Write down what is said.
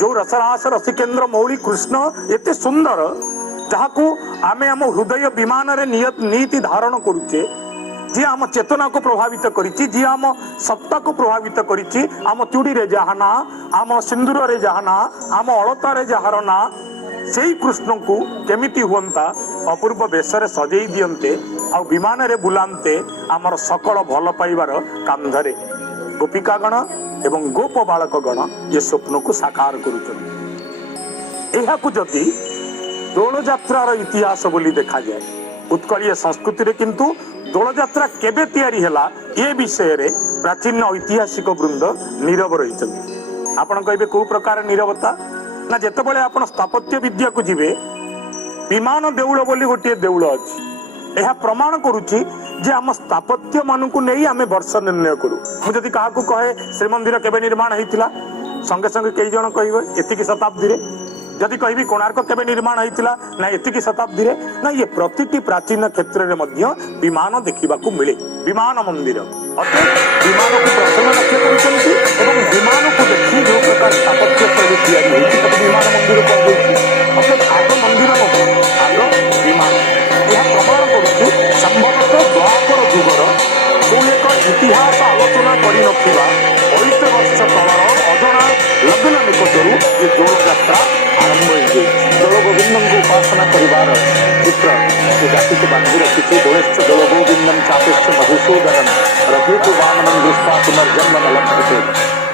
जो रसरास रसिकेन्द्र मौली कृष्ण एते सुंदर जहाँ को आमे आम हृदय विमान रे नीति धारण करुचे, जी आम चेतना को प्रभावित करिछि, जी आम सत्ता को प्रभावित करिछि, आम चूड़ी रे जहाना, आम सिंदूर रे जहाना, आम अलता रे जहार ना, सेई कृष्ण को केमिति हुअंता अपूर्व बेशरे सजेई दियंते आ विमान रे बुलांते आमर सकल भल पाइबार कांधरे गोपिकागण एवं गोप बालक गण ये स्वप्न को साकार करुछन। एहाकु जदि दोल यात्रार इतिहास बोली देखा जाए उत्कलीय संस्कृति रे किंतु दोल यात्रा केबे तैयारी हैला ये विषय रे प्राचीन ऐतिहासिक वृंद नीरव रही। आपण कहबे को प्रकार नीरवता ना जेतेबेले आपण स्थापत्य विद्या को जिवे विमान देउल बोली गोटे देउल अछि, यह प्रमाण करुछि जे आम स्थापत्य मान को नहीं आमे वर्ष निर्णय करू। मु जदि काहा को कहे श्रीमंदिर केबे निर्माण हेतिला संगे संगे कई जण कहबे एतिकी शताब्दी रे, जदि कहबी कोणार्क केबे निर्माण हेतिला ना एतिकी शताब्दी रे, ना ये प्रतिटी प्राचीन क्षेत्र रे मध्य विमान देखिबा को मिले। विमान मंदिर अर्थात विमान को प्रथम लक्ष्य करूछंती एवं विमान को देखि जो प्रकार स्थापत्य शैली तैयारी होइछि तब विमान मंदिर पर होइछि। अर्थात आग मंदिर न आग विमान यह प्रमाण करुछि संभवतः द्वापर जुगर को एक इतिहास आलोचना करि नथिबा 200 वर्ष तलर अजଣା लग्न निकटरू ये दोल यात्रा आरंभ होइछि। दोल गोविंदम को उपासना करिवार चित्र ये जाति को बांधि रखिछि। दोलश्च दोल गोविंदम चापेश्च मधुसूदनम रघुकुल वामनं दृष्ट्वा पुनर्जन्म न लभते।